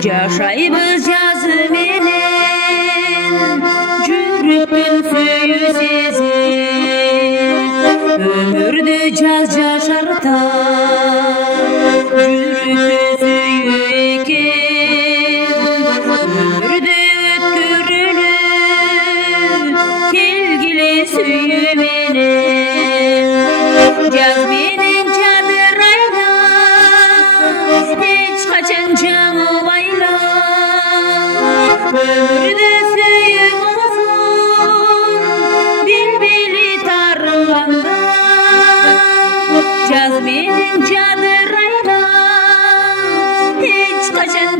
Жашайбыз жазыменен жүректен сүйүү сезіп өмірді жаз жашарта жүректі сүйүү екен өмірді өткөрүлү келгиле сүйүү менен жаз менен жадырайла эч качан жаңылбайла өмірді сүйүү болсун билбейли тарыганда жаз менен жадырайла эч качан